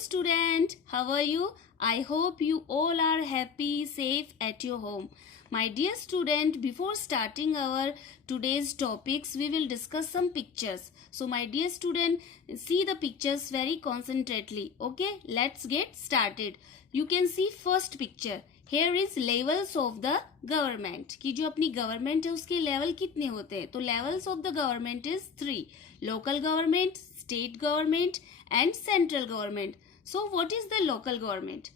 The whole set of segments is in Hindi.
student, how are you? I hope you all are happy, safe at your home. My dear student, before starting our today's topics, we will discuss some pictures. So my dear student, see the pictures very concentrately. Okay, let's get started. You can see first picture. Here is levels of the government. कि जो अपनी government है उसके level कितने होते हैं? तो levels of the government is 3. Local government, state government and central government. So what is the local government?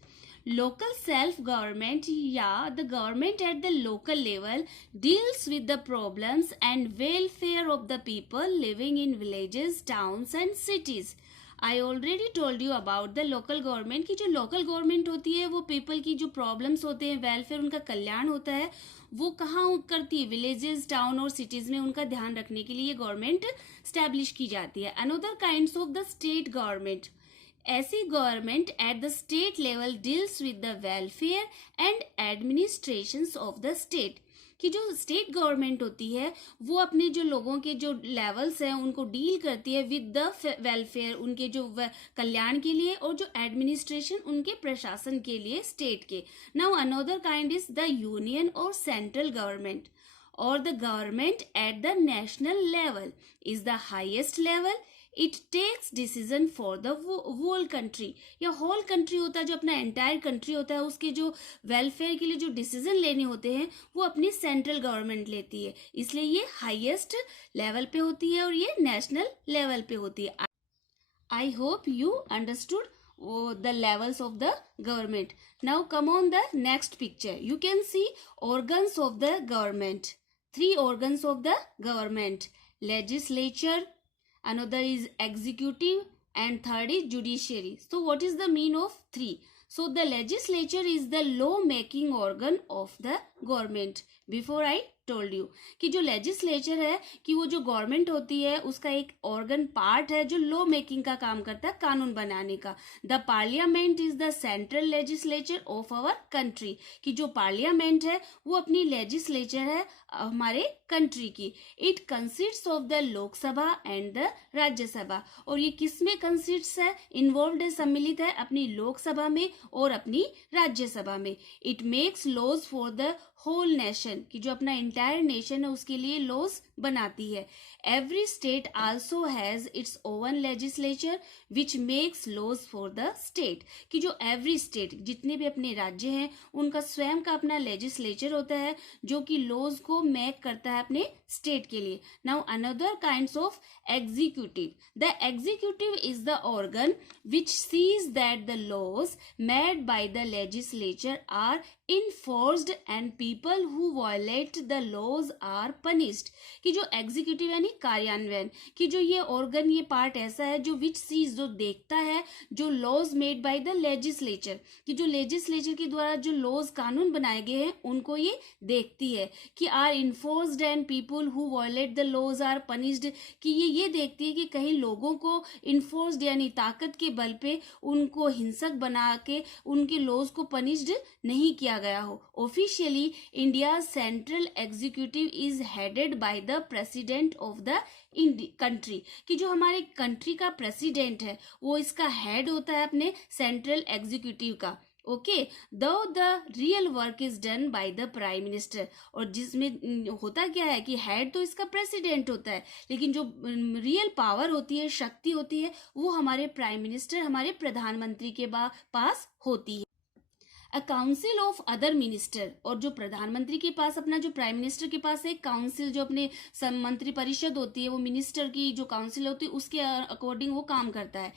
Local self-government या the government at the local level deals with the problems and welfare of the people living in villages, towns and cities. I already told you about the local government कि जो local government होती है वो people की जो problems होते हैं, welfare उनका कल्याण होता है, वो कहाँ करती है? विलेजेस, टाउन और सिटीज में उनका ध्यान रखने के लिए गवर्नमेंट स्टैब्लिश की जाती है. Another kinds of the state government. ऐसी government at the state level deals with the welfare and administration of the state. कि जो स्टेट गवर्नमेंट होती है वो अपने जो लोगों के जो लेवल्स हैं उनको डील करती है विद द वेलफेयर, उनके जो कल्याण के लिए, और जो एडमिनिस्ट्रेशन उनके प्रशासन के लिए स्टेट के. Now another kind is the union और सेंट्रल गवर्नमेंट और the government at the national level is the highest level. It takes decision for the whole country. या होल कंट्री होता है, जो अपना एंटायर कंट्री होता है, उसके जो वेलफेयर के लिए जो डिसीजन लेने होते हैं वो अपनी सेंट्रल गवर्नमेंट लेती है. इसलिए ये हाईएस्ट लेवल पे होती है और ये नेशनल लेवल पे होती है. I hope you understood the levels of the government. Now come on the next picture. You can see organs of the government. 3 organs of the government. Legislature, another is executive and third is judiciary. So what is the mean of 3? So the legislature is the law making organ of the government. Before I told you कि जो लेजिस्लेचर है कि वो जो गवर्नमेंट होती है उसका एक ऑर्गन पार्ट है जो लॉ मेकिंग का काम करता है, कानून बनाने का. The parliament is the central legislature of our country. कि जो पार्लियामेंट है वो अपनी लेजिस्लेचर है हमारे कंट्री की. It consists of the Lok Sabha and the Rajya Sabha. और ये किस में कंसिस्ट्स है? इन्वॉल्व है, सम्मिलित है अपनी लोकसभा में और अपनी राज्यसभा में. It makes laws for the whole nation. कि जो अपना इंटायर नेशन है उसके लिए लॉज बनाती है. Every state also has its own legislature which makes laws for the state. कि जो एवरी स्टेट, जितने भी अपने राज्य हैं, उनका स्वयं का अपना लेजिस्लेचर होता है जो कि लॉज को मेक करता है अपने स्टेट के लिए. Now another kinds of executive. The executive is the organ which sees that the laws made by the legislature are enforced and people who violate the laws are punished. कि जो एग्जीक्यूटिव यानी कार्यान्वयन, कि जो ये ऑर्गन, ये पार्ट ऐसा है जो विच सीज, जो देखता है जो laws made by the legislature, कि जो लेजिस्लेचर के द्वारा जो लॉज, कानून बनाए गए हैं उनको ये देखती है. कि are enforced and people who violate the laws are punished. कि ये देखती है कि कहीं लोगों को इन्फोर्स्ड यानी ताकत के बल पे उनको हिंसक बना के उनके लॉज को पनिश्ड नहीं किया गया हो. Officially India central executive is headed by the president of the country. कि जो हमारे कंट्री का प्रेसिडेंट है वो इसका हेड होता है अपने सेंट्रल एग्जीक्यूटिव का. ओके, दो the real work is done by the prime minister. और जिसमें होता क्या है कि हेड तो इसका प्रेसिडेंट होता है, लेकिन जो रियल पावर होती है, शक्ति होती है, वो हमारे प्राइम मिनिस्टर, हमारे प्रधानमंत्री के पास होती है. A council of other minister. और जो प्रधानमंत्री के पास, अपना जो प्राइम मिनिस्टर के पास एक काउंसिल, जो अपने मंत्री परिषद होती है, वो मिनिस्टर की जो काउंसिल होती है उसके अकॉर्डिंग वो काम करता है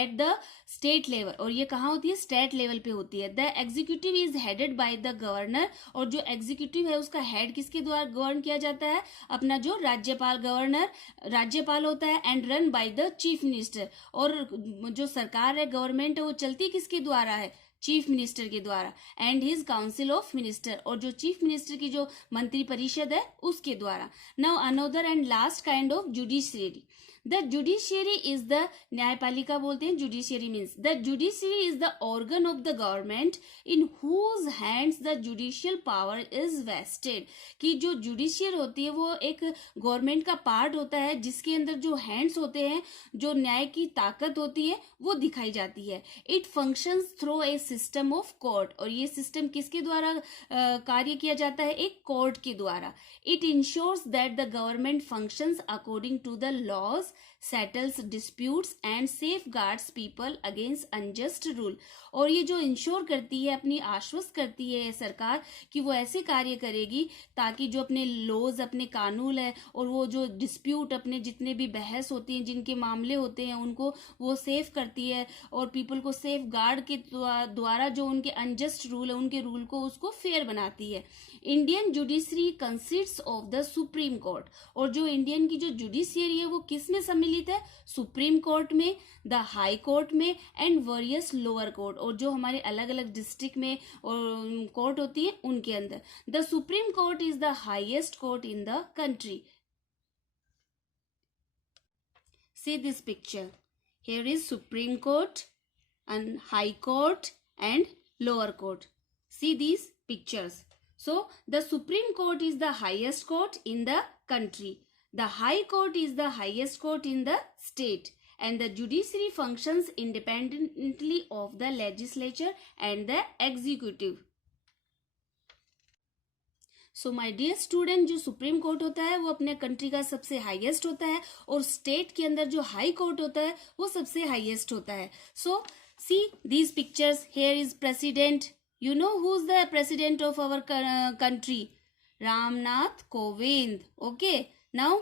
एट द स्टेट लेवल. और ये कहाँ होती है? स्टेट लेवल पे होती है. The executive is headed by the governor. और जो एग्जीक्यूटिव है उसका हेड किसके द्वारा गवर्न किया जाता है? अपना जो राज्यपाल, गवर्नर राज्यपाल होता है. And run by the chief minister. और जो सरकार है, गवर्नमेंट है, वो चलती किसके द्वारा है? चीफ मिनिस्टर के द्वारा. And his council of minister. और जो चीफ मिनिस्टर की जो मंत्री परिषद है उसके द्वारा. Now another and last kind of judiciary. The judiciary is the, न्यायपालिका बोलते हैं, judiciary means the judiciary is the organ of the government in whose hands the judicial power is vested. कि जो जुडिशियल होती है वो एक गवर्नमेंट का पार्ट होता है जिसके अंदर जो हैंड्स होते हैं, जो न्याय की ताकत होती है वो दिखाई जाती है। It functions through a system of court, और ये सिस्टम किसके द्वारा कार्य किया जाता है, एक कोर्ट के द्वारा। It ensures that the government functions according to the laws, settles disputes and safeguards people against unjust rule. और ये जो इंश्योर करती है, अपनी आश्वस्त करती है सरकार कि वो ऐसे कार्य करेगी ताकि जो अपने लॉज, अपने कानून है, और वो जो डिस्प्यूट, अपने जितने भी बहस होती हैं, जिनके मामले होते हैं, उनको वो सेफ करती है, और पीपल को सेफ गार्ड के द्वारा जो उनके अनजस्ट रूल है, उनके रूल को उसको फेयर बनाती है। Indian judiciary consists of the supreme court, और जो इंडियन की जो जुडिशियरी है वो किस में सम्मिलित है, सुप्रीम कोर्ट में, द हाई कोर्ट में एंड वेरियस लोअर कोर्ट, और जो हमारे अलग अलग डिस्ट्रिक्ट में और कोर्ट होती है उनके अंदर। The supreme court is the highest court in the country. See this picture. Here is Supreme Court and High Court and Lower Court. See these pictures. So the Supreme Court is the highest court in the country. The High Court is the highest court in the state. And the judiciary functions independently of the legislature and the executive. So my dear student, जो सुप्रीम कोर्ट होता है वो अपने कंट्री का सबसे हाईएस्ट होता है, और स्टेट के अंदर जो हाई कोर्ट होता है वो सबसे हाईएस्ट होता है। So see these pictures, here is president, you know who is the president of our country, Ramnath Kovind. Okay, now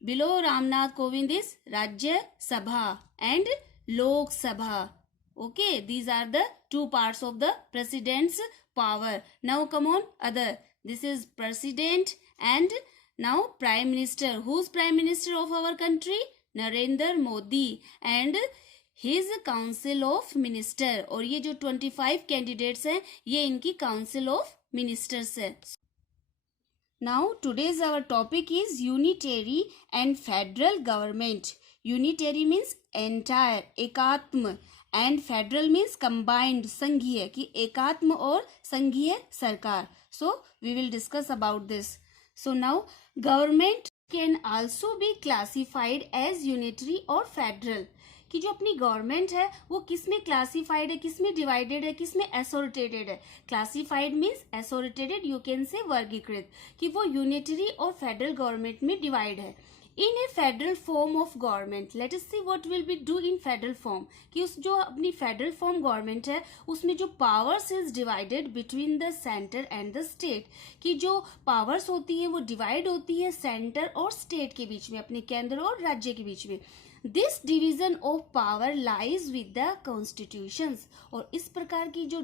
below Ramnath Kovind is Rajya Sabha and Lok Sabha. Okay, these are the two parts of the president's power. Now come on, other. This is president and now prime minister. Who's prime minister of our country? Narendra Modi and his council of minister. और ये जो 25 candidates हैं ये इनकी council of ministers है। Now today's our topic is unitary and federal government. Unitary means entire, एकात्म, एंड फेडरल मीन्स कंबाइंड, संघीय, कि एकात्म और संघीय सरकार। So we will discuss about this. So now government can also be classified as unitary और फेडरल, कि जो अपनी गवर्नमेंट है वो किस में क्लासिफाइड है, किस में डिवाइडेड है, किस में एसोरिटेटेड है। Classified means assorted, you can say वर्गीकृत, कि वो यूनिटरी और फेडरल गवर्नमेंट में डिवाइड है। In a federal form of government, let us see what will be do in federal form, कि उस जो अपनी फेडरल फॉर्म गवर्नमेंट है उसमें जो powers is divided between the centre and the state, कि जो पावर्स होती हैं वो डिवाइड होती है सेंटर और स्टेट के बीच में, अपने केंद्र और राज्य के बीच में। This division of power lies with the constitutions, और इस प्रकार की जो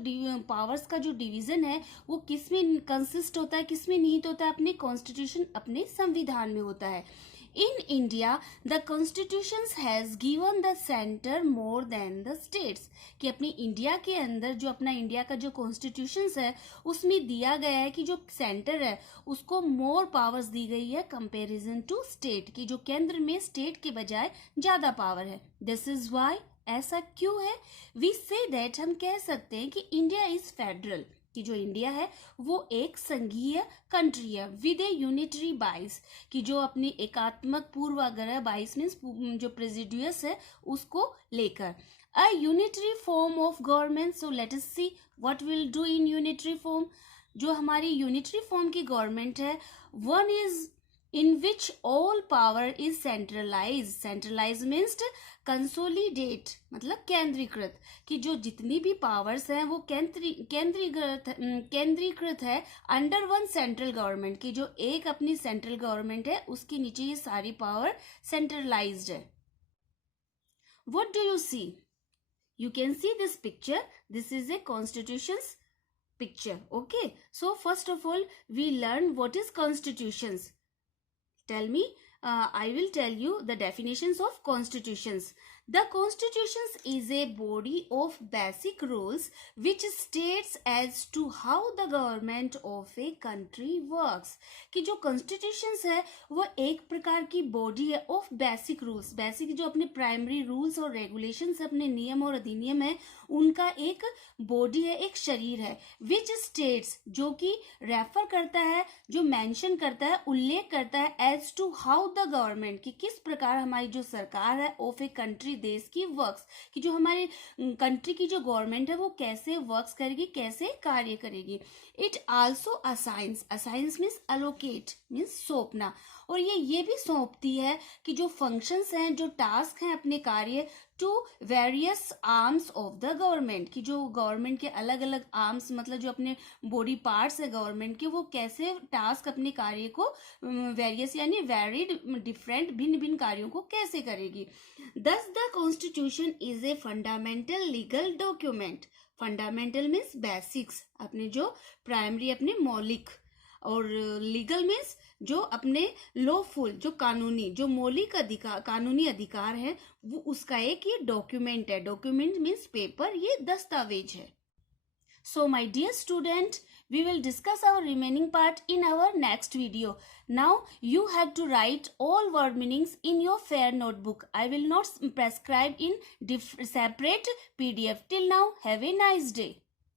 पावर्स का जो डिवीजन है वो किस में कंसिस्ट होता है, किस में निहित होता है, अपने कॉन्स्टिट्यूशन, अपने संविधान में होता है। In India, the constitutions has given the center more than the states, कि अपनी इंडिया के अंदर जो अपना इंडिया का जो कॉन्स्टिट्यूशंस है उसमें दिया गया है कि जो सेंटर है उसको मोर पावर्स दी गई है कंपैरिजन टू स्टेट, की जो केंद्र में स्टेट के बजाय ज्यादा पावर है। दिस इज वाई, ऐसा क्यों है, वी से दैट, हम कह सकते हैं कि इंडिया इज फेडरल, कि जो इंडिया है वो एक संघीय कंट्री है विद ए यूनिटरी बाइस, कि जो अपनी एकात्मक पूर्वाग्रह, बाइस मीन्स जो प्रेसिडियस है उसको लेकर। A unitary form of government, so let us see what will do in unitary form. जो हमारी यूनिटरी फॉर्म की गवर्नमेंट है, one is in which all power is centralized. Centralized means consolidate, मतलब केंद्रीकृत, कि जो जितनी भी पावर्स हैं वो केंद्रीकृत है अंडर वन सेंट्रल गवर्नमेंट, की जो एक अपनी सेंट्रल गवर्नमेंट है उसके नीचे ये सारी पावर सेंट्रलाइज्ड है। What do you see? You can see this picture. This is a constitution's picture. Okay. So first of all, we learn what is constitutions. Tell me. I will tell you the definitions of constitutions. The Constitution is a body of basic rules which states as to how the government of a country works. कि जो कॉन्स्टिट्यूशंस है वो एक प्रकार की बॉडी है ऑफ बेसिक रूल्स. बेसिक जो अपने प्राइमरी रूल्स और रेगुलेशंस अपने नियम और अधिनियम है उनका एक बॉडी है, एक शरीर है. विच स्टेट्स जो कि रेफर करता है, जो मेंशन करता है, उल्लेख करता है as to how the government कि किस प्रकार हमारी जो सरकार है ऑफ ए कंट्री देश की वर्क्स, कि जो हमारी कंट्री की जो गवर्नमेंट है वो कैसे वर्क्स करेगी, कैसे कार्य करेगी. It also assigns. Assigns means allocate means सौंपना. और ये भी सौंपती है कि जो फंक्शंस हैं, जो टास्क हैं अपने कार्य to various arms of the government, की जो गवर्नमेंट के अलग अलग आर्म्स मतलब जो अपने बॉडी पार्ट्स है गवर्नमेंट के वो कैसे टास्क अपने कार्य को वेरियस यानी वेरिड डिफरेंट भिन्न भिन्न कार्यों को कैसे करेगी. दस the constitution is a fundamental legal document. Fundamental means basics, अपने जो प्राइमरी अपने मौलिक, और लीगल मीन्स जो अपने लॉफुल जो कानूनी जो मौलिक अधिकार कानूनी अधिकार है वो उसका एक ये डॉक्यूमेंट है. डॉक्यूमेंट मीन्स पेपर, ये दस्तावेज है. So my dear student, we will discuss our remaining part in our next video. Now you have to write all word meanings in your fair notebook. I will not prescribe in separate PDF. Till now, have a nice day.